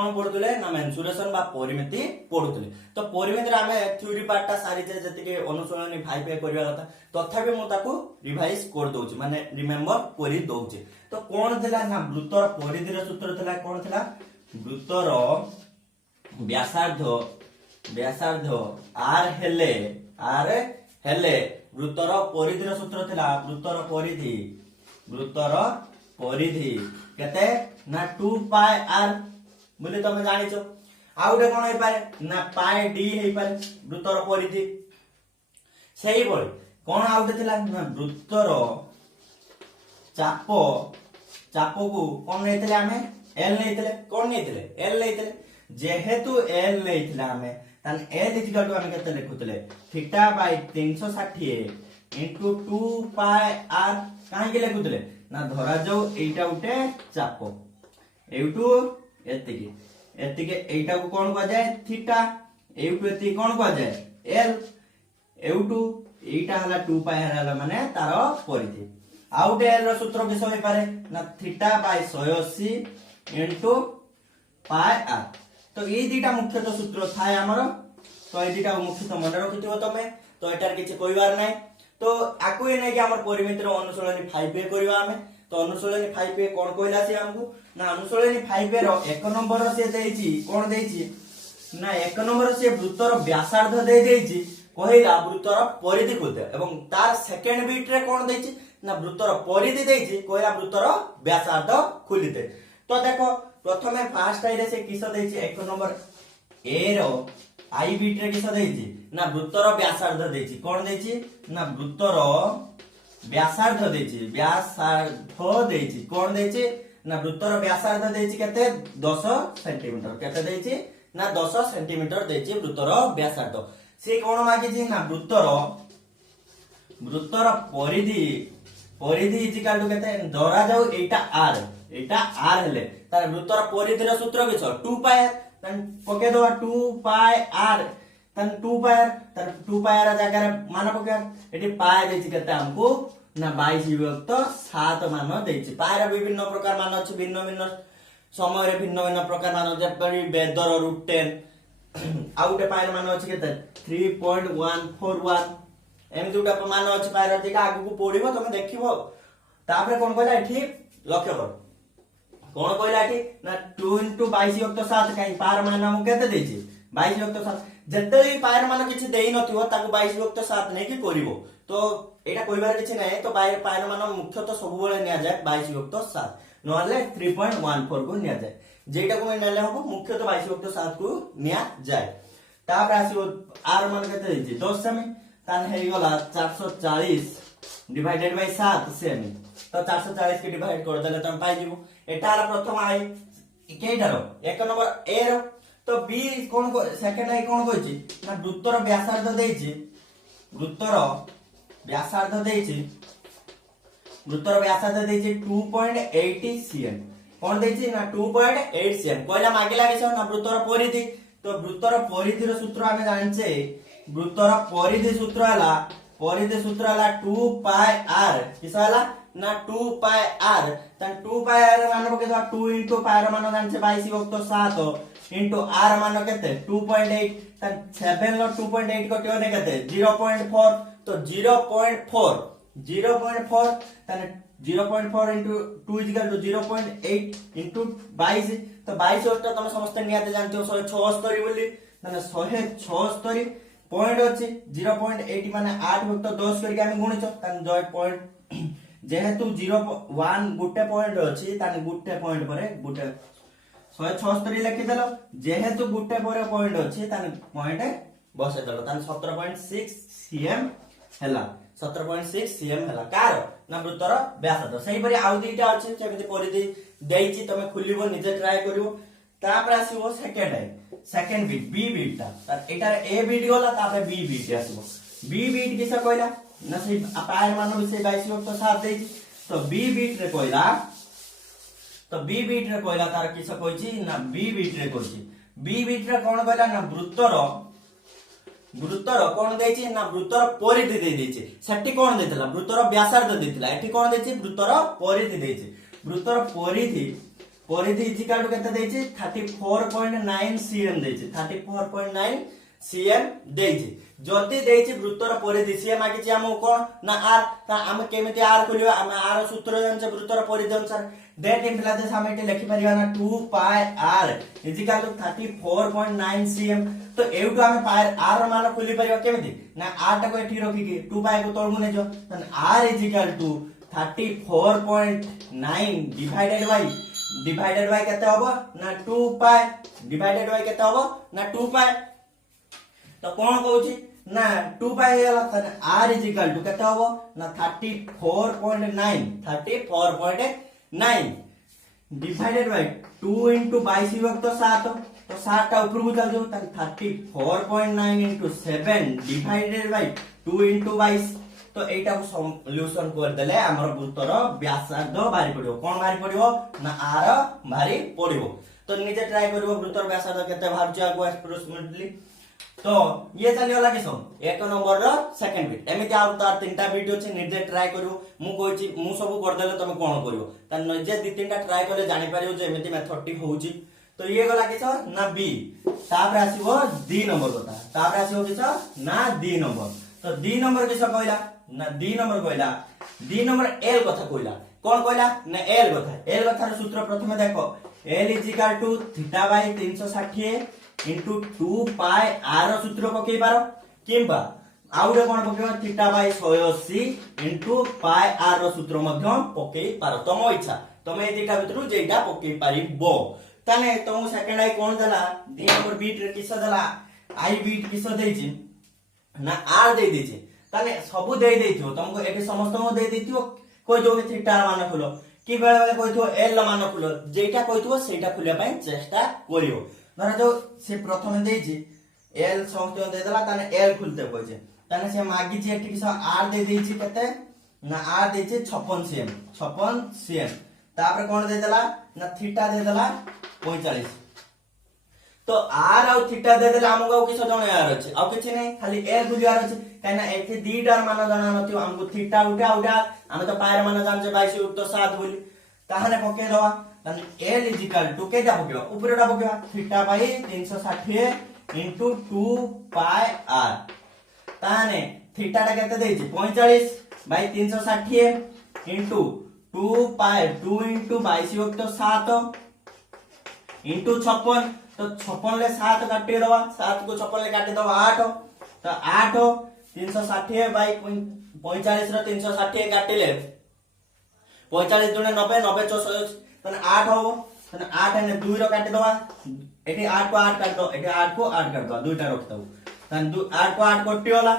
कौन पढ़ुले ना मेंसुरेशन बा परिमिति पढ़ुले। तो परिमिति आम थ्योरी पार्टा सारी जी अनुशीलनी 5 करवा कथा तथापि मुझे रिवाइज कर दउची माने रिमेम्बर कर दउची। तो कौन थिला ना वृत्तर परिधि सूत्र थिला कौन थिला वृत्तर व्यासार्ध आर हेले वृत्तर परिधि सूत्र थिला वृत्तर परिधि केते ना 2 पाई आर बोले तुम जानिचो। आ गोटे कोन हे पारे ना पाई डी हे पारे वृत्तर परिधि। सेही बळे कोन आ गोटे थिला ना वृत्तर चाप को कोन नेथिले आमे एल नेथिले कोन नेथिले एल नेथिले जेहेतु एल नेथिले आमे तन एल इक्वल टू आमे केते लिखुतले theta by 360 into 2 pi r काहे के लिखुतले ना धरा जाऊ एटा उठे चाप एउटू एतिके एटा को कोन कह जाय थीटा एउटू एति कोन कह जाय एल एउटू एटा हला 2 पाई हला माने तार परिधि। आउट एल रो सूत्र किस होई पारे ना theta by 180 into pi r. तो ये दीटा मुख्यतः सूत्र थाए हमर। तो ये दीटा मुख्यतः मन रखिथिबो तमे। तो एटार किछि कहबार नै। तो आकु ए नै कि हमर परिमितिर अनुशीलनी 5 करबा हमें। तो अनुशीलनी 5 कोन कहला से हमकु ना अनुशीलनी 5 रो 1 नंबर से देछि कोन देछि ना 1 नंबर से वृत्तर व्यासार्ध दे देछि कहला वृत्तर परिधि खोदे एवं तार सेकंड बीट रे कोन देछि ना वृत्तर परिधि देछि कहला वृत्तर व्यासार्ध खोलिते। तो देखो प्रथमे फर्स्ट आइरे से किस देछि 1 number A row I beat रे किस देछि ना वृत्तर व्यासार्ध देछि कोन देछि ना वृत्तर व्यासार्ध देछि कोन देछि ना वृत्तर व्यासार्ध देछि केते 10 सेंटीमीटर केते देछि ना 10 सेंटीमीटर देछि वृत्तर व्यासार्ध। से कोन मागिछि ना वृत्तर परिधि इक्वल टू केते धरा जाऊ एटा आर हेले तार वृत्तर परिधि रो सूत्र किछ 2 पाई तन पके दो 2 पाई आर तन 2 पाई आर जगह मान पके एटी पाई देछि केते हमकु ना 22 विभक्त 7 मान देछि। पाई रो विभिन्न प्रकार मान अछि भिन्न समय रे भिन्न प्रकार मान जेपरि वेदर रूट 10 आउटे पाई मान अछि केते 3.141 एमि दुटा मान अछि पाई रो जेका आगु को पढिबो तमे देखिबो। तापरे कोन कहला एठी लक्ष्य कर कोन कहला एठी ना 2 * 22 विभक्त 7 काई पार मान हम केते देछि 22 विभक्त 7 जतले पायर मान किछि देई नथिबो ताकु 22 विभक्त 7 नै कि करिवो। तो एटा कहिबार किछि नै। तो पायर मान मुख्यतः सब बेले निया जाय 22 विभक्त 7 नहले 3.14 को निया जाय जेटा को नेले हबो मुख्यतः 22 विभक्त 7 को निया जाय। तापर आसीबो आर मान केते देछि 10 सेमी तान हेइ गला 440 डिवाइडेड बाय 7 सेमी। तो 440 के डिवाइड कर देले तम पाइ जिवो। एटा प्रथम आई केइटारो 1 नंबर ए रो। तो बी कोन को सेकंड आई कोन कहछि ना वृत्तर व्यासार्ध देछि वृत्तर व्यासार्ध देछि 2.80 cm कोन देछि ना 2.8 cm कहला मागिला किछ ना वृत्तर परिधि। तो वृत्तर परिधि रो सूत्र हमें जानछे वृत्तर परिधि सूत्र हला 2 पाई आर किस हला ना 2 पाई आर तन 2 पाई आर मान पके 2 इनटू पाई रो मान जानछे 22 विभक्त 7 इनटू आर मान केते 2.8 तन 7 लो 2.8 को टियो ने केते 0.4 तो 0.4 तन 0.4 इनटू 2 इक्वल टू 0.8 इनटू 22 तो 22 ओटा तुम समस्त नियाते जानते हो 176 बोली तने 176 पॉइंट अछि 0.8 माने 8 विभक्त 10 करके हम गुणित तन जय पॉइंट जेहेतु 0.1 गुटे पॉइंट अछि तने गुटे पॉइंट परे गुटे 176 लिखि देलो जेहेतु गुटे परे पॉइंट अछि तने पॉइंट बसे देलो तने 17.6 cm हैला 17.6 cm हैला कार ना वृत्तर व्यासार्ध। सही परि आउ दुईटा अछि जेमिति परिधि देइछि तमे खुलिबो निजे ट्राई करिवो। तापर आसीबो सेकंड बीट बी बीट ता एटार ए बीट गला तापर बी बीट आसीबो। बी बीट किस कहला ना से पायर मान से 22 विभक्त 7 देइछि। तो बी बीट रे कहला तार किस कहछि ना बी बीट रे कोन कहला ना वृत्तर कोन देछि ना वृत्तर परिधि दे देछि। सेठी कोन देतला वृत्तर व्यासार्ध देतला एठी कोन देछि वृत्तर परिधि देछि। वृत्तर परिधि इजिकल टू केते देछि 34.9 cm देछि 34.9 cm देछि जति देछि वृत्तर परिधि सी मागिछि हमहु कोन ना आर ता हम केमिति आर खोलिबा हम आर सूत्र जानछे वृत्तर परिधि अनुसार दैट इम्प्लाइज हम एटी लिखि परिबा ना 2 pi r is equal to 34.9 cm तो एउटो हम पाई r मान खोलि परिबा केमिति ना r टा को एठी रखि के 2 पाई को तळमु ने जो तन r is equal to 34.9 divided by केते होबो ना 2 पाई डिवाइडेड बाय केते होबो ना 2 पाई तो कोन कहूची ना 2 पाई हेला तने r इजिकल टू केते होबो ना 34.9 डिवाइडेड बाय 2 into 22 विभक्त 7 तो 7 टा ऊपर को चल जो तने 34.9 into 7 डिवाइडेड बाय 2 into 22 तो एटा को सॉल्यूशन कर देले हमर वृत्तर व्यासार्ध बारी पड़ियो कोन बारी पड़ियो ना r बारी पड़ियो तो नीचे ट्राई करिवो वृत्तर व्यासार्ध केते बाहरची आगो अप्रोक्सीमेटली तो ये चली वाला किसो एक नंबर रो सेकंड बिट एमिति आ तार तीनटा वीडियो छै निजे ट्राई करियो मु कहछि मु सब कर देले तमे कोन करियो त निजे दि तीनटा ट्राई करले जानि पारियो जे एमिति मेथड टी होउछि तो ये गला किसो ना बी तापर आसीबो डी नंबर कथा तापर आसीबो किसो ना डी नंबर तो डी नंबर किसो कहला ना डी नंबर कहला डी नंबर एल कथा कहला कोन कहला ना एल कथा रो सूत्र प्रथमे देखो l is equal to theta by 360 into 2 pi r सूत्र पके पारो किंबा आउडे कोन पकेबा theta by 180 into pi r सूत्र मध्य पके पारो तम इच्छा तमे ए दिटा भितरु जेइटा पके पारिबो तने तम सेकंड आई कोन दला डी नंबर बीट रे किस दला आई बीट किस देछि ना r दे देछि तने सब दे देथियो तुमको एटी समस्त को दे देथियो कोइ जो थीटा मान खुलो कि बेले बेले कहिथो l मान खुलो जेइटा कहिथो सेटा खुलिया पय चेष्टा करियो धर जो से प्रथमे देछि एल समस्त दे देला तने एल खुलते कहै तने से मागी जे एठी किस आर दे देछि कते ना आर देछि 56 cm तापर कोन दे देला ना थीटा दे देला 45 तो आर और थीटा दे देला हमको किस जणे आर अछि आ किछि नै खाली एल खुलियार अछि काना एठी दीटार मान जाना नथियो हमको थीटा उठा हम तो पायर मान जान जे 22 युक्त 7 बोली ताहने पके दवा तने एल इजिकल टू केटा पकेबा ऊपरटा पकेबा theta by 360 into 2 pi r ताने थीटा टा केते देछि 45 बाय 360 into 2 पाई 2 into 22 युक्त 7 into 56 तो 56 ले 7 काटि दवा 7 को 56 ले काटि दवा 8 तो 8 360 बाय 45 रो 360 काटिले 45 दुने 90 90 4 तने 8 हो तने 8 ने 2 रो काटि दवा एठी 8 को 8 काट दो एठी 8 को 8 काट दो दुईटा रख दो तने 8 को 8 कटि होला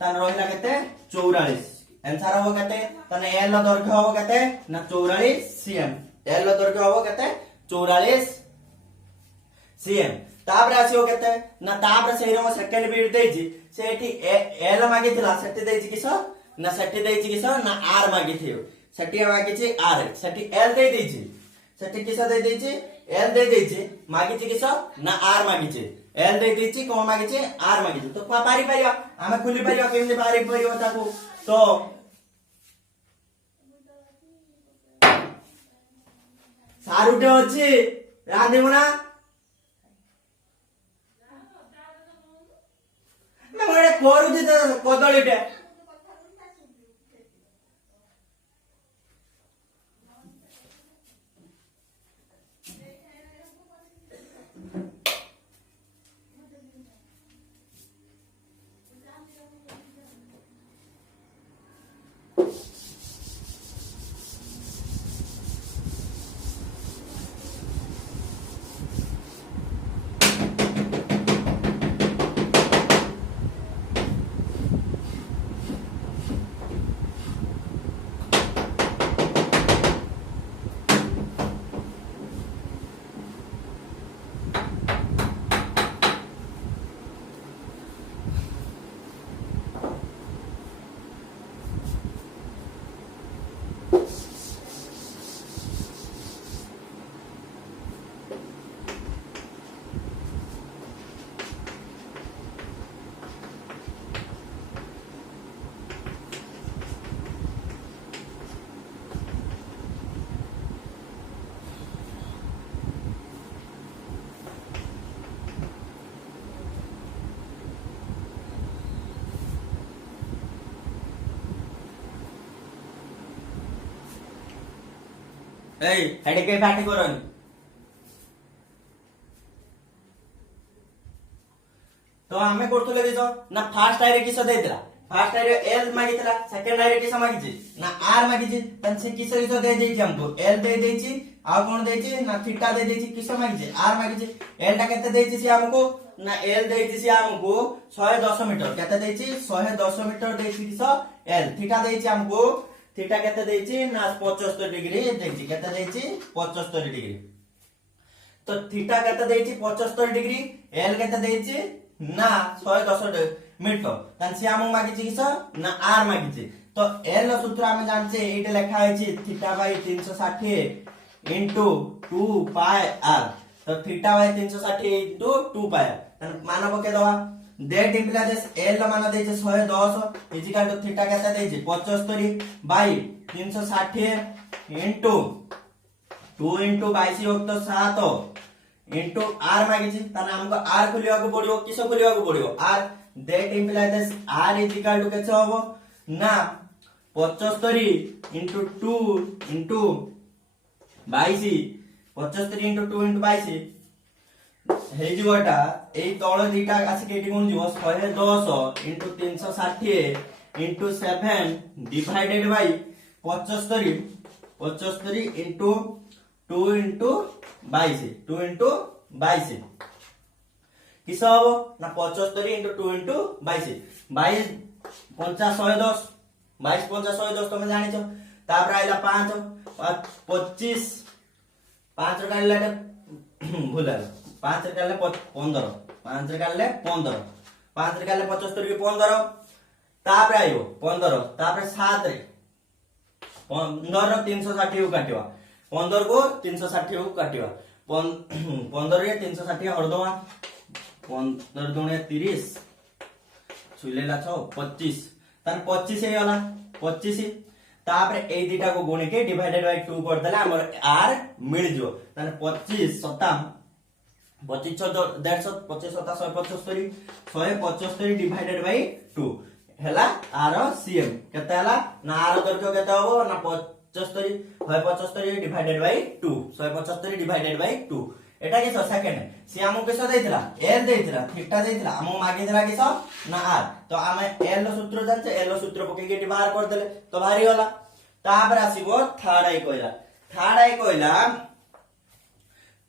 तने रहिला केते 44 आंसर हो केते तने एल दैर्घ्य हो केते ना 44 cm एल दैर्घ्य हो केते 44 cm तापर आसीओ केते ना तापर सेरो सेकंड बीट देछि सेठी एल मागिथिला सेठी देछि किसो ना सेठी देछि किसो ना आर मागिथियो सेठी मागिछि आर सेठी एल दे देछि सेठी किसो दे देछि एल दे देछि मागिछि किसो ना आर मागिछि एल दे देछि कोन मागिछि आर मागिछि तो पारी परिया हम खुली परिया केमि पारी परिया ताको तो सारुटे अछि राधेमुना मैं मोरे कोरु जे कदळीटे এই হেডেকে পাটি করনি तो आमे करतुले किस ना फास्ट आइरे किस देइतला फास्ट आइरे एल मागितला सेकंड आइरे किस मागिछि ना आर मागिछि तन से किस किस दे देछि हमको एल दे देछि आ कोन देछि ना थीटा दे देछि किस मागिछि आर मागिछि एल टा केते देछि से हमको ना एल देछि से हमको 110 मीटर केते देछि 110 मीटर देछि किस एल थीटा देछि हमको थीटा केते देछि ना 75 डिग्री देछि केते देछि 75 डिग्री तो थीटा केते देछि 75 डिग्री एल केते देछि ना 110 मीटर तन से हम मागिछि किस ना आर मागिछि तो एल रो सूत्र हम जानछे एटे लिखा है theta by 360 into 2 pi r तो थीटा बाय 360 इनटू 2 पाई तन मान पके दवा दैट इंप्लाइज एल रो मान देछे 110 इजिकल टू थीटा केते देछे 75 बाय 360 इनटू 2 इनटू 22 होतो 7 इनटू आर मागिछि तने हमको आर खुलिया को पड़ियो किस खुलिया को पड़ियो r that implies r is equal to केते होबो ना 75 इनटू 2 इनटू 22 75 इनटू 2 इनटू 22 हे जीवटा एई तळ दीटा आसी केटी कोन जीव 110 into 360 into 7 divided by 75 into 2 into 22 2 into 22 किस हबो ना 75 इनटू 2 इनटू 22 22 50 110 22 50 110 तुम जानिछो तापर आइला 5 25 5 काढले भूला 5 काढले 15 5 काढले 15 5 काढले 75 के 15 तापर आइयो 15 तापर 7 रे 15 रो 360 को काटिवा 15 को 360 को काटिवा 15 रे 360 हरदवा 15 दुणे 30 छुलेला छ 25 तार 25 हे वाला 25 तापर ए दीटा को गुणे के डिवाइडेड बाय 2 कर देला हमर आर मिल जो तार 25 सताम 25 150 25 175 175 डिवाइडेड बाय 2 हैला आर सीएम केते हला ना आर दर्घ्य केते होबो ना 75 175 डिवाइडेड बाय 2 175 डिवाइडेड बाय 2 एटा के सेकंड सी हमो केसो देथिला एल देथिला थीटा देथिला हमो मागे देला केसो ना आर तो आमे एल रो सूत्र जानते एल रो सूत्र पके के बाहर कर देले तो भारी होला तापर आसीबो थर्ड आई कोइला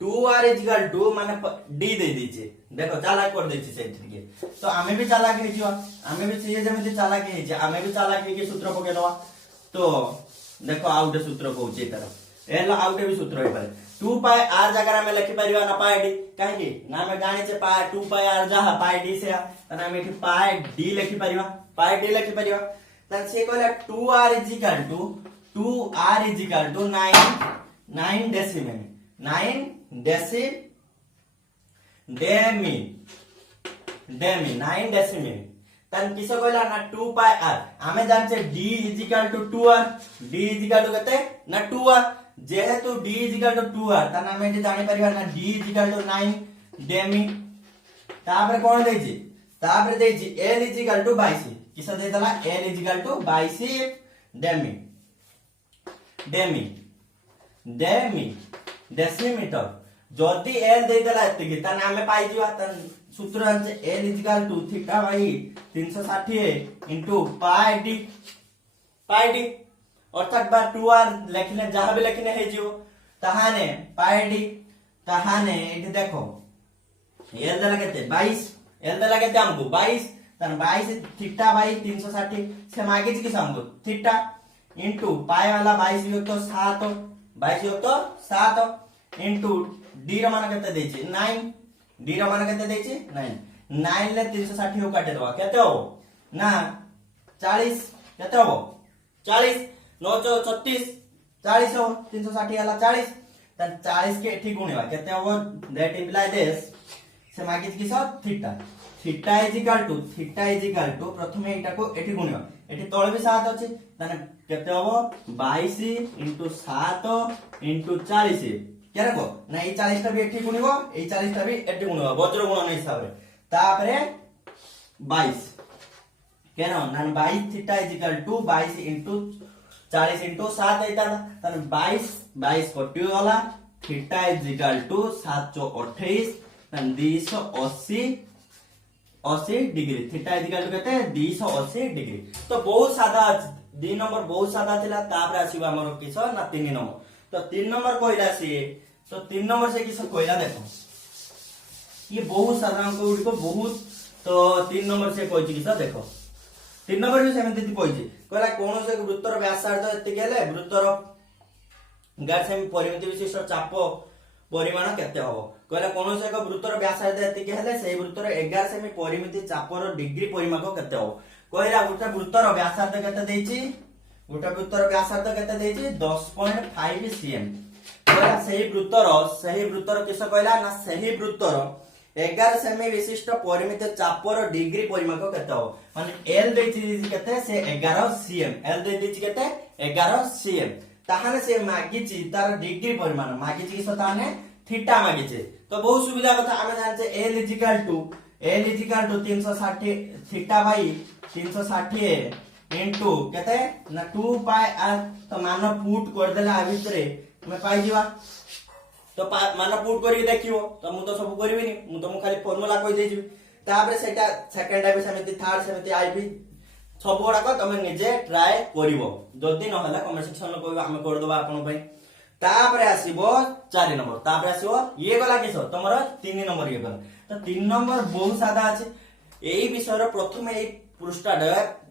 2r = माने d दे दीचे देखो चालाक कर देछि सेठी के तो आमे भी चालाक हे जिवा आमे भी सीए जेमे चालाक हे जे आमे भी चालाक हे के सूत्र पके दवा तो देखो आउटे सूत्र कहउचे तार एल आउटे भी सूत्र होय पारे 2 पाई r जगह में लिखि परिवा ना पाई d काहे ना मैं जानि छे पाई 2 पाई r जहा पाई d से तने हम एठी पाई d लिखि परिवा तन से कहला 2r = 9 डेसिमल 9 डेसिमल तन किस कहला ना 2 पाई r हमें जान छे d = 2r d = कते ना 2r जेहेतु d = 2r तन हमें जे जानि परिवा ना d = 9 डेमी तापर कोन देछि l = 22 किस देतला l = 22 डेमी डेसिमीटर जदी l देतला एतिकी तन हमें पाई जिवा तन सूत्र है l = theta by 360 into pi d अर्थात बा 2r लिखने जहां भी लिखने है जियो ताहाने पाई d ताहाने एठी देखो l दला केते 22 l दला केते हमको 22 तन 22 थीटा बाय 360 से मागे कि हमको थीटा इनटू पाई वाला 22 हो तो 7 22 हो तो 7 इनटू d रो मान केते देछि 9 d रो मान केते देछि 9 9 ले 360 को काटे दवा केते हो ना 40 केते हो 40 9 36 40 हो 360 वाला 40 तन 40 के एठी गुणेवा केते हो दैट इंप्लाइज दिस से मागे कि सब थीटा = प्रथमे एटा को एठी गुणेवा एठी तळ भी 7 अछि तने केते हो 22 * 7 * 40 क्या रखो ना ये 40 टा भी एठी गुणिबो ए 40 टा भी एठी गुणिबो वज्र गुणन हिसाब रे तापरे 22 केना ना 22 थीटा = 22 * 40 इंटू 7 होता ताने 22 22 कटी गला theta is equal to 7 28 280 80 degree theta is equal to केते 280 डिग्री। तो बहुत सादा 2 नंबर बहुत सादा थिला तापर आसीबा हमर किस ना 3 नंबर। तो 3 नंबर कहला सी तो 3 नंबर से किस कहला देखो ये बहुत सादा अंक गुडी को बहुत। तो 3 नंबर से कहछि किस देखो 3 नंबर भी सेमति कहछि कहला कोन से वृत्तर व्यासार्ध एते गेले वृत्तर 11 सेमी परिमिति विशिष्ट चाप परिमाण केते हो कहला कोन से वृत्तर व्यासार्ध एते गेले से वृत्तर 11 सेमी परिमिति चापर डिग्री परिमाप केते हो कहला गोटे वृत्तर व्यासार्ध केते देछि गोटे वृत्तर व्यासार्ध केते देछि 10.5 सीएम कहला सही वृत्तर किस कहला ना सही वृत्तर 11 सेमी विशिष्ट परिमित चापर डिग्री परिमाप केते हो माने एल देछि केते से 11 सीएम एल देछि केते 11 सीएम ताहाने से मागिछि तार डिग्री परिमाण मागिछि किस ताने थीटा मागिछि। तो बहुत सुविधा कथा आमे जानछे l is equal to 360 theta by 360 into केते ना 2 पाई आर तो मान पुट कर देला आ भितरे हमें पाई जीवा। तो मान पुट करी देखियो तो मु तो सब करबिनी मु तो मु खाली फार्मूला कहि देछि तापर सेटा सेकंड टाइम समिति थर्ड समिति आईबी सब गुडा को तमे निजे ट्राई करिवो जदी न होला कमेंट सेक्शन में कहबो हम कर दबा आपन पई। तापर आसीबो 4 नंबर तापर आसीबो ये गला किसो तमरो 3 नंबर ये गला। तो 3 नंबर बहुत सादा আছে এই বিষয়ের প্রথমে এই পৃষ্ঠাটা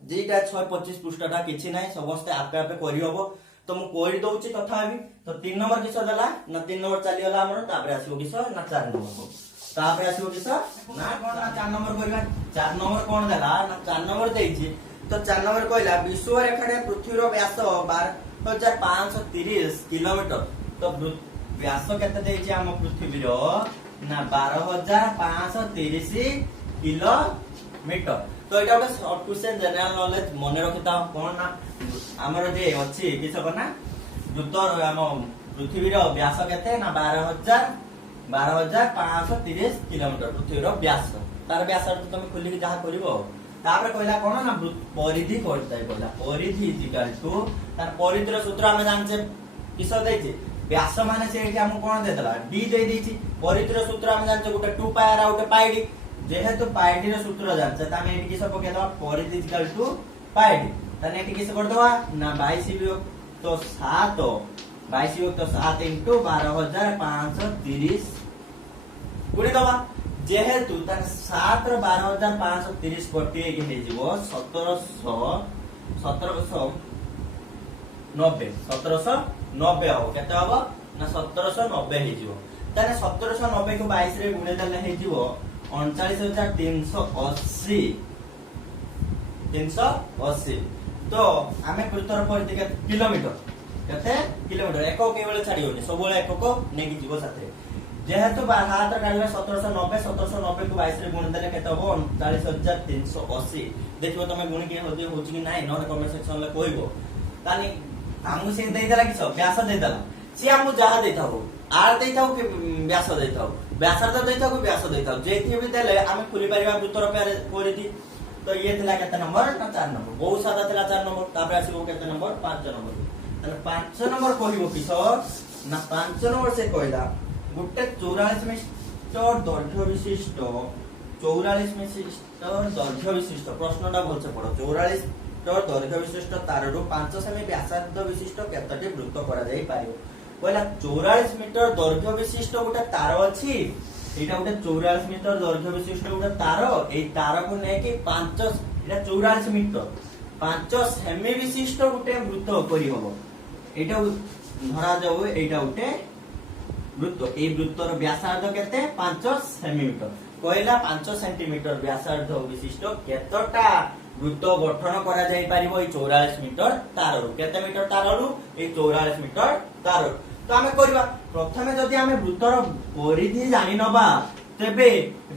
যেটা 625 পৃষ্ঠাটা কিছু নাই সমস্ত আপে আপে করি হবো तो मु कोई दउची तथापि। तो 3 नंबर किसो देला ना 3 नंबर चली गला हमर तापर आसीबो किसो ना 4 नंबर को तापर आसीबो किसो ना कोन ना 4 नंबर करबा 4 नंबर कोन देला ना 4 नंबर देइची। तो 4 नंबर कहला विश्व रेखाटे पृथ्वीर व्यास 12530 किलोमीटर। तो व्यास केते देइची हम पृथ्वीर ना 12530 किलोमीटर। तो एटा ଗୋଟେ शॉर्ट क्वेश्चन जनरल नॉलेज मने रखिता कोन ना हमर जे अछि किछ कोना वृत्तर हम पृथ्वीर व्यास केते ना 12530 किलोमीटर पृथ्वीर व्यास तार व्यास तुम खुली के जहा करिवो तापर कहला कोन ना परिधि करतै कहला परिधि इज इक्वल टू तार परिधिर सूत्र हम जानछे किस दैछि व्यास माने से एठी हम कोन देतला डी दे दैछि परिधिर सूत्र हम जानछे गोटे 2 पाई आर गोटे पाई डी जेहेतु पाई डी रो सूत्र जानछे तामे एठी किस पकेदवा परिधि is equal to pi d तने एठी किस कर दवा ना 22 विभक्त तो 7 22 विभक्त तो 7 इनटू 12530 गुणी दवा जेहेतु तन 7 रो 12530 कोटी के हे जीवो 1790 हो केते हबो ना 1790 हे जीवो तने 1790 को 22 रे गुणे देले हे जीवो 39380 380। तो आमे वृत्तर परिधि के किलोमीटर केते किलोमीटर एको केवल छाडियोनी सब बेले एको नेकी जीवो साथे जेहेतु हाथ काढले 1790 को 22 रे गुण देले केते हो 39380 देखिबो तमे गुण के होदी होची कि नाही नोट कमेंट सेक्शन ले कहइबो तानी हमु से देई देला किछो व्यास देई देला से हमु जहा देइथाबो आर देइथाउ कि व्यास देइथाउ व्यासार्ध देइथाउ कि व्यास देइथाउ जेथि भी देले आमे खुली परिबा वृत्तर परिधि। तो ये थिला केते नंबर ना 4 नंबर बहुत सादा थिला 4 नंबर तापर आसीबो केते नंबर 5 नंबर तने 5 नंबर कहइबो किछो ना 5 नंबर से कहला गुटे 44 मीटर दैर्घ्य विशिष्ट 44 मीटर दैर्घ्य विशिष्ट प्रश्नटा बोलছে पड़ो 44 मीटर दैर्घ्य विशिष्ट ताररु 5 सेमी व्यासार्ध विशिष्ट केतटी वृत्त करा जाई पारिबो कहला 44 मीटर दैर्घ्य विशिष्ट गुटे तार अछि एटा गुटे 44 मीटर दैर्घ्य विशिष्ट गुटे तार ए तार को ने कि 5 एटा 44 मीटर 5 सेमी विशिष्ट गुटे वृत्त करी हबो एटा धरा जाऊ एटा गुटे वृत्त ए वृत्तर व्यासार्ध केते 5 सेंटीमीटर कहला 5 सेंटीमीटर व्यासार्ध विशिष्ट केतटा वृत्त गठन करा जाई परिबो ए 44 मीटर ताररु केते मीटर ताररु ए 44 मीटर ताररु। तो आमे करबा प्रथमे जदि आमे वृत्तर परिधि जानि नबा तेबे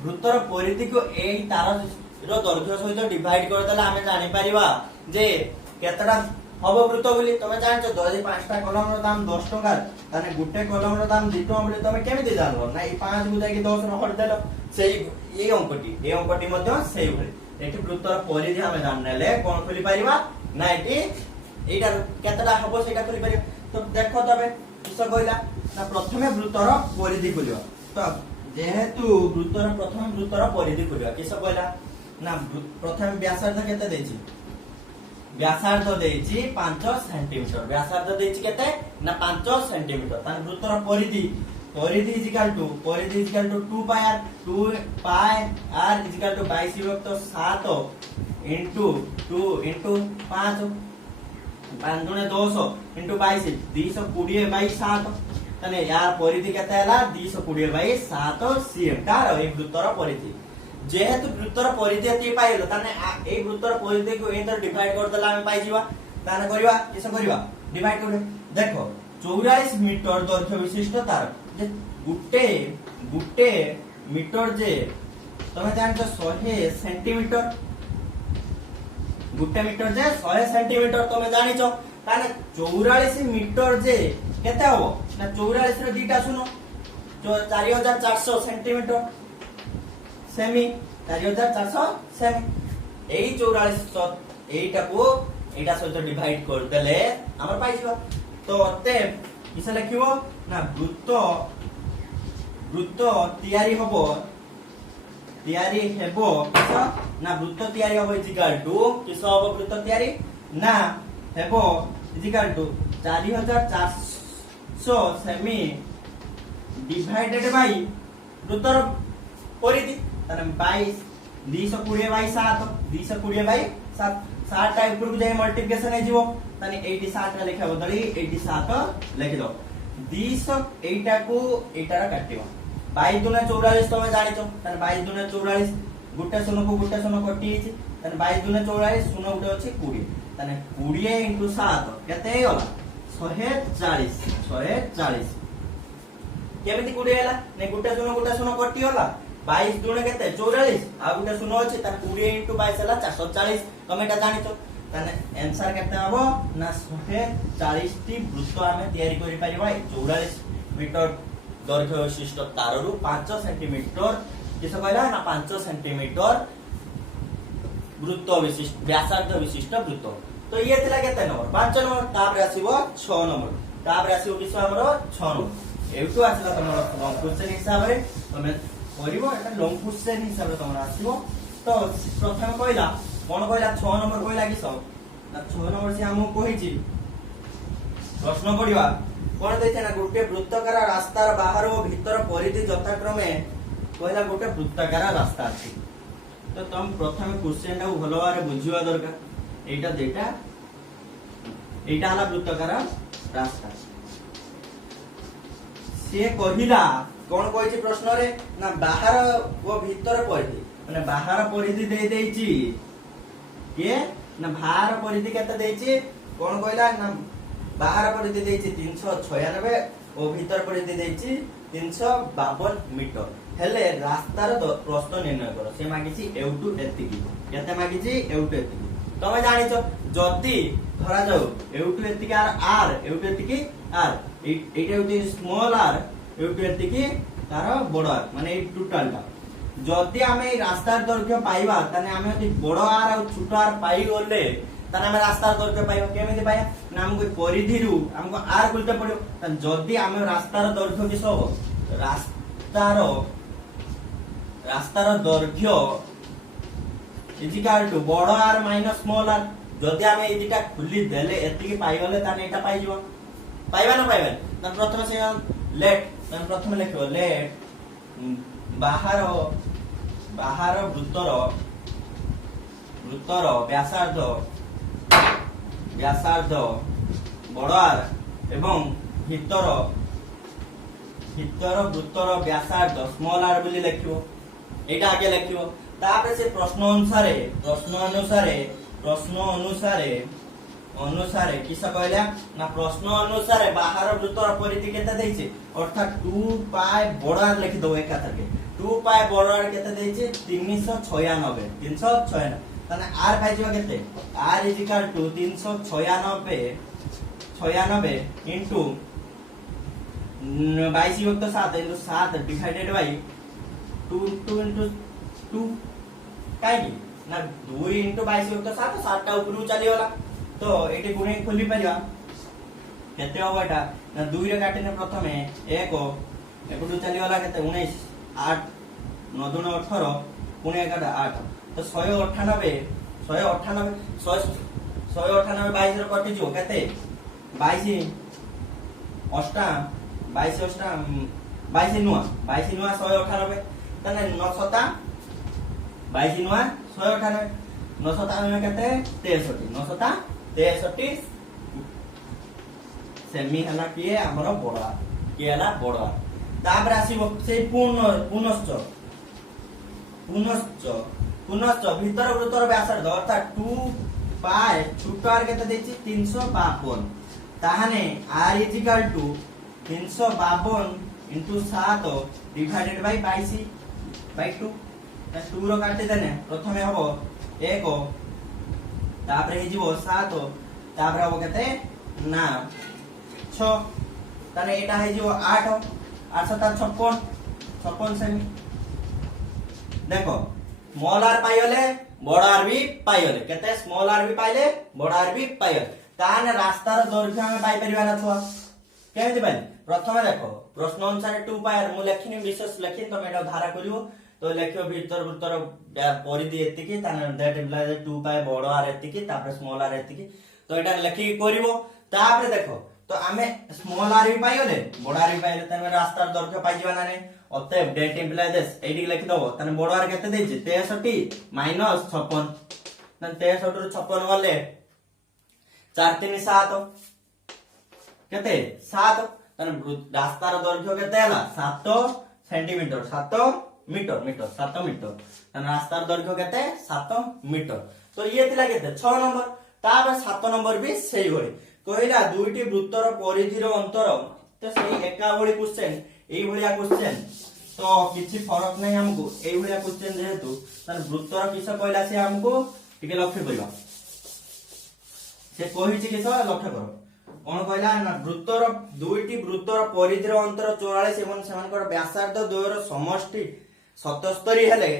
वृत्तर परिधि को ए तार रो दैर्घ्य सहित डिवाइड कर देला आमे जानि परिबा जे केतटा हबो वृत्त बोली तमे जानछो जदि 5टा कलम रो दाम 10 टका ताने गुटे कलम रो दाम 2 टका बोली तमे केमिति जानलो ना ई 5 गुजा कि 10 रो हट देलो सेही ए अंकटी मध्ये सेही भली एठी वृत्तर परिधि हमें जान नेले कोन खुली परिबा ना एठी एटा केतला हबो सेटा करि परियो। तो देखो तबे किस कहला ना प्रथमे वृत्तर परिधि खोलियो। तो जेहेतु वृत्तर प्रथमे वृत्तर परिधि खोलियो किस कहला ना प्रथमे व्यासार्ध केते देछि व्यासार्ध देछि 5 सेंटीमीटर। व्यासार्ध देछि केते ना 5 सेंटीमीटर। तान वृत्तर परिधि परिधि equal to 2 pi r 2 pi r equal to 22 विभक्त 7 इनटू 2 इनटू 5 5 दुने 200 इनटू 22 220 बाई 7 तने यार परिधि केते हला 220 बाई 7 cm तार ए वृत्तर परिधि। जेहेतु वृत्तर परिधि एति पाइलो ताने ए वृत्तर परिधि को एतर डिवाइड कर देला हम पाइ जीवा। ताने करबा किस करबा डिवाइड कर देखो 44 मीटर दैर्घ्य विशिष्ट तार जे गुटे मीटर जे तमे जानछो 100 सेंटीमीटर गुटे मीटर जे 100 सेंटीमीटर तमे जानिछो। ताने 44 मीटर जे केते हबो ना 44 रे दीटा सुनो 4400 सेंटीमीटर सेमी 4400 सेमी एई 44 एटा को एटा सहित डिवाइड कर देले हमर पाइ जीवा। तो अते किस लिखिबो ना वृत्त तयारी हेबो किस ना वृत्त तयारी हेबो इक्वल टू किस हेबो वृत्त तयारी ना हेबो इक्वल टू 4400 सेमी डिवाइडेड बाय वृत्तर परिधि ताने 22 220 बाय 7 220 बाय 7 7 टा ऊपर को जाय मल्टीप्लिकेशन हे जीवो ताने 87 टा लिखा बदली 87 लिख दो 200 एटा को एटा रा काटिबो 22 दुने 44 तमे जानिछो ताने 22 दुने 44 गुटे शून्य को गुटे शून्य कटि छि ताने 22 दुने 44 शून्य गुटे अछि 20 ताने 20 * 7 केते हे होला 140 केमिति 20 होला ने गुटे शून्य कटि होला 22 दुने केते 44 आ गुटे शून्य अछि ताने 20 * 22 होला 440 तमे एटा जानिछो ताने आंसर केते हबो ना 140 टी वृत्त आमे तयारी करि परिबा 44 मीटर दैर्घ्य विशिष्ट ताररु 5 सेंटीमीटर किस कहला ना 5 सेंटीमीटर वृत्त विशिष्ट व्यासार्ध विशिष्ट वृत्त। तो ये थिला केते नंबर 5 नंबर तापर आसीबो 6 नंबर तापर आसीबो किस हमरो 6 नंबर एउटु आसीला तमरो लॉन्ग क्वेश्चन हिसाब रे तमे करिवो एटा लॉन्ग क्वेश्चन हिसाब रे तमरो आसीबो। तो प्रथम कहला कोन कहला 6 नंबर कहला कि सब ना 6 नंबर से हमहु कहिछि प्रश्न पढिबा कोन दैछे ना गुटे वृत्ताकार रास्तार बाहर ओ भीतर परिधि यथाक्रमे कहला गुटे वृत्ताकार रास्ता अछि। तो तुम प्रथम क्वेश्चन टा भलो बारे बुझिवा दरकार एटा देटा एटा हला वृत्ताकार रास्ता से कहिला कोन कहिछि प्रश्न रे ना बाहर ओ भीतर परिधि माने बाहर परिधि दे देछि के ना बाहर परिधि केते देछि कोन कहला ना बाहर परिधि देछि 396 ओ भीतर परिधि देछि 352 मीटर हेले रास्तार प्रश्न निर्णय करो से मागिछि एउटु एतिकी केते मागिछि एउटु एतिकी तमे जानिछो जदी धरा जाऊ एउटु एतिकी आर एउटु एतिकी आर एटा होती स्मॉल आर एउटु एतिकी तार बड़ आर माने ए टोटल टा जदी आमे रास्तार दैर्घ्य पाइबा तने आमे यदि बड़ आर और छोट आर पाई गले तने आमे रास्तार दैर्घ्य पाइबा केमिति पाया ना हमको परिधि रु हमको आर बोलते पड़ो त जदी आमे रास्तार दैर्घ्य किस हो रास्तार दैर्घ्य इजिकल टू बड़ आर माइनस स्मॉल आर जदी आमे एदिटा खुली देले एतिकी पाई गले तने एटा पाइ जीवो पाइबा ना पाइबा त प्रथम से लेट तने प्रथम लिखो लेट बाहर वृत्तर व्यासार्ध बड़ आर एवं भीतर वृत्तर व्यासार्ध स्मॉल आर बोली लिखिबो एटा आगे लिखिबो तापर से प्रश्न अनुसारे किस कहला ना प्रश्न अनुसारे बाहर वृत्तर परिधि केते दैछि अर्थात 2 पाई बड़ आर लिखि दो एका तके 2 पाई बड़ आर केते दैछि 396 तने आर पाइ जवा केते r is equal to 396 into 22 युक्त 7 इनटू 7 डिवाइडेड बाय 2 इनटू 2 काई ना 2 इनटू 22 युक्त 7 7 टा ऊपर चली वाला तो एटी गुणे खोली परिया केते हो एटा ना 2 रे काटिने प्रथमे 1 एपटू चली गला केते 19 8 9 2 18 पुणे एकाटा 8 तो 198 22 रे कटि जो केते 22 अष्टाम 22 अष्टाम 22 नुआ 198 तने 9 सता 22 नुआ 198 9 सता में केते 63 9 सता 63 सेमी हला किए हमरो बडा किए हला बडा तापर आसीबो से पुनश्च भीतर वृत्तर व्यासार्ध अर्थात 2 पाई छुटार केते देछि 352 ताहाने r = 352 * 7 डिवाइडेड बाय 22 ता 2 रो काटि देने प्रथमे हबो 1 तापर हे जिवो 7 तापर हबो केते ना 6 ताने एटा हे जिवो 8 56 सेमी देखो स्मॉल r पाइले बड़ r भी पाइले केते स्मॉल r भी पाइले बड़ r भी पाइले ताने रास्तार दैर्घ्य हम पाइ परिबा ना छुआ केमिति पाइ प्रथमे देखो प्रश्न अनुसार 2 पाइ मु लेखिनी विशेष लेखिन तो मेटा धारा करिवो तो लेखियो भीतर वृत्तर परिधि एतिकी ताने दैट इम्प्लाइज 2 पाइ बड़ r एतिकी तापर स्मॉल r एतिकी तो एटा लेखि करिवो तापर देखो तो आमे स्मॉल r भी पाइले बड़ r भी पाइले ताने रास्तार दैर्घ्य पाइ जीवा ना ने अतएव दैट इम्प्लाइज एडी लिखि दबो ताने बड़ r केते देछि 63 - 56 ताने 63 रु 56 गले 4 3 7 केते 7 ताने रास्तार दैर्घ्य केते हला 7 सेंटीमीटर 7 मीटर 7 मीटर ताने रास्तार दैर्घ्य केते 7 मीटर तो ये थिला केते 6 नंबर तापर 7 नंबर भी सेही होई कहिला दुईटी वृत्तर परिधिर अंतर तो सेही एका भली क्वेश्चन एई भलिया क्वेश्चन तो किछि फरक नै हमको एई भलिया क्वेश्चन जेहेतु ताने वृत्तर किस कहला से हमको टिके लक्ष्य करिवा से कहिछि किस लक्ष्य करो कोन कहला ना वृत्तर दुईटी वृत्तर परिधिर अंतर 44 एवं सेमानकर व्यासार्ध द्वयर समष्टि 77 हेले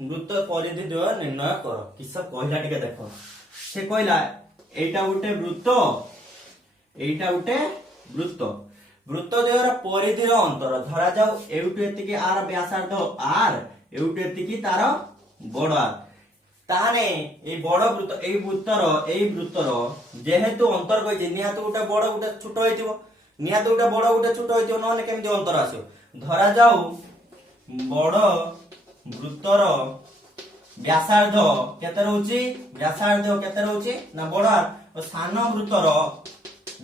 वृत्त परिधि द्वय निर्णय करो किस कहला टिके देखो से कहला एटा उटे वृत्त वृत्त द्वयर परिधिर अंतर धरा जाऊ एउटु एतिकी आर व्यासार्ध आर एउटु एतिकी तार बड़ आर ताने ए बड़ वृत्त ए वृत्तर जेहेतु अंतर कहि निहात उटा बड़ उटा छोट होइतिबो निहात उटा बड़ उटा छोट होइतिबो नने केमि अंतर आसियो धरा जाऊ बड़ वृत्तर व्यासार्ध केते रहउची ना बड़ आर और सान वृत्तर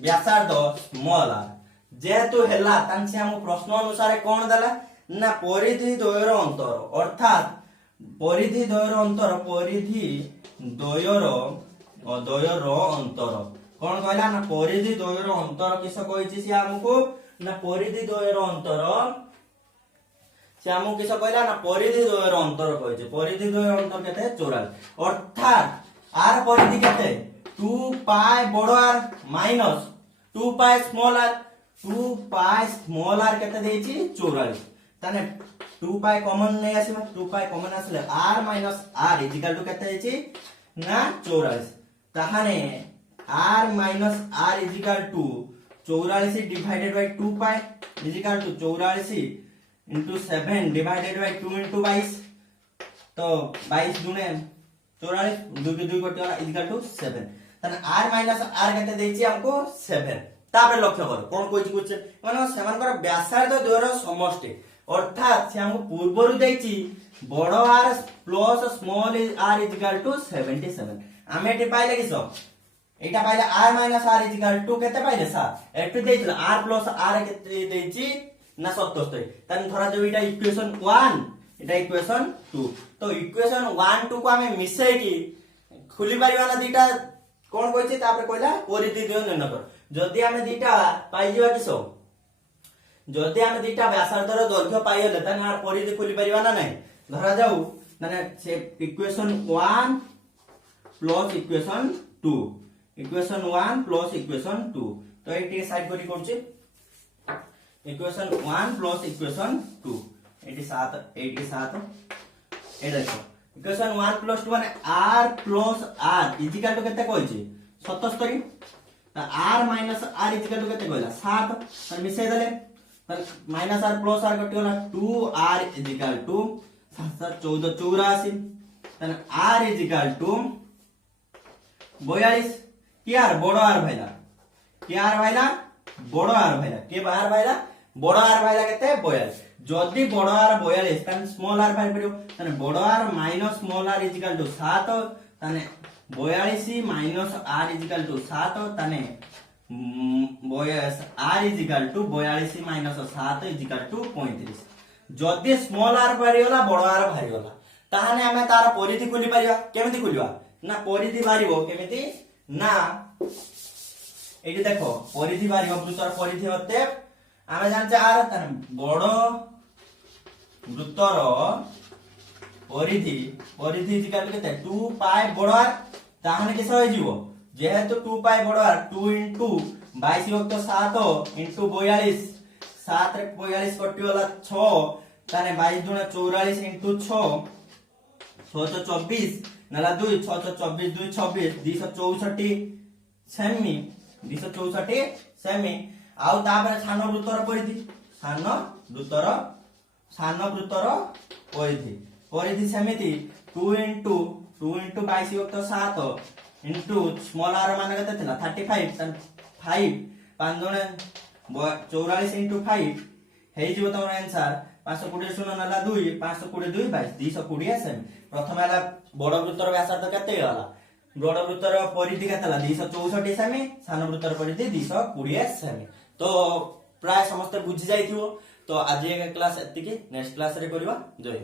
व्यासार्ध स्मॉल आर जेहेतु हेला तांसे हम प्रश्न अनुसार कोन दला ना परिधि द्वयर अंतर अर्थात परिधि द्वयर अंतर कोन कहला ना परिधि द्वयर अंतर किस कहिछि से हमको ना परिधि द्वयर अंतर से हमको किस कहला ना परिधि द्वयर अंतर कहिछि परिधि द्वयर अंतर केते 44 अर्थात आर परिधि केते 2 पाई बड़ r minus 2 pi small r 2 pi small r केते देछि 44 ताने 2 पाई कॉमन नै आसीबा 2 पाई कॉमन आसले r minus r equal to केते देछि ना 44 ताहाने r minus r equal to 44 divided by 2 pi equal to 44 into 7 divided by 2 into 22 तो 22 गुणे 44 2 के 2 कटला इक्वल टू 7 तने r माइनस r केते देछि हमको 7 तापर लक्ष्य करो कोन कोइछि क्वेश्चन माने सेमानकर व्यासार्ध द्वयर समष्टि अर्थात से हमको पूर्वरु देछि बड़ r plus small r equal to 77 आमे एटी पाइले किसो एटा पाइले r minus r equal to केते पाइले सा एटी देछि r प्लस r केते देछि ना 77 तन धरा जो एटा इक्वेशन 1 एटा इक्वेशन 2 तो इक्वेशन 1 2 को हमें मिसै की खुली परिबा ना दीटा कोन कहछि तापर कहला परिधि द्वय निर्णय कर जदी हमें दीटा पाइ जिवा किसो जदी हमें दीटा व्यासार्धर दैर्घ्य पाइले तन आर परिधि खुली परिबा ना नै धरा जाऊ माने से equation 1 plus equation 2 equation 1 plus equation 2 तो एटी साइड करी करछि इक्वेशन 1 प्लस इक्वेशन 2 87 ए देखो इक्वेशन 1 प्लस 2 माने r plus r equal to केते कहछि 77 R minus R equal to केते कहला 7 त मिसै देले त माइनस आर प्लस आर कटि गला 2r इक्वल टू 7 14 84 त r इक्वल टू 42 की आर बड़ो आर भाइला की आर भाइला बड़ो आर भाइला के बाहर भाइला बड़ो आर भाइला केते 42 जदि बड़ो आर 42 तन स्मॉल आर भाइ पड़ियो तने बड़ो R minus small R equal to 7 तने 42 माइनस आर इक्वल टू 7 तने R equal to 42 minus 7 equal to 35 जदि स्मॉल आर बाहरीगला बड़ आर बाहरीगला ताहाने आमे तार परिधि खोली परिबा केमिति खोलिबा ना परिधि बारिबो केमिति ना एठी देखो परिधि बारिबो वृत्तर परिधि होते आमे जानचे आर ताने बड़ वृत्तर परिधि परिधि इक्वल टू केते 2 पाई बड़ आर ताहाने किस होय जिवो जेहेतु 2 पाई बड़ आर 2 into 22 वक्त 7 into 42 7 रे 42 कटि वाला 6 ताने 22 दुना 44 into 6 624 नला 2 624 2 26 264 सेमी 264 सेमी आउ तापर छान वृत्तर परिधि छान वृत्तर परिधि परिधि सेमिति 2 into 22 वक्त 7 into स्मॉल आर मान केते थिला 35 तन 5 5 दुना 44 into 5 हेइ जिवो तमर आंसर 520 शून्य नला 2 520 2 22 220 सेमी प्रथम हला बड़ वृत्तर व्यासार्ध केते होला बड़ वृत्तर परिधि केते होला 264 सेमी सान वृत्तर परिधि 220 सेमी तो प्राय समस्त बुझी जाइथिवो तो आज क्लास एतिके नेक्स्ट क्लास रे करबा जय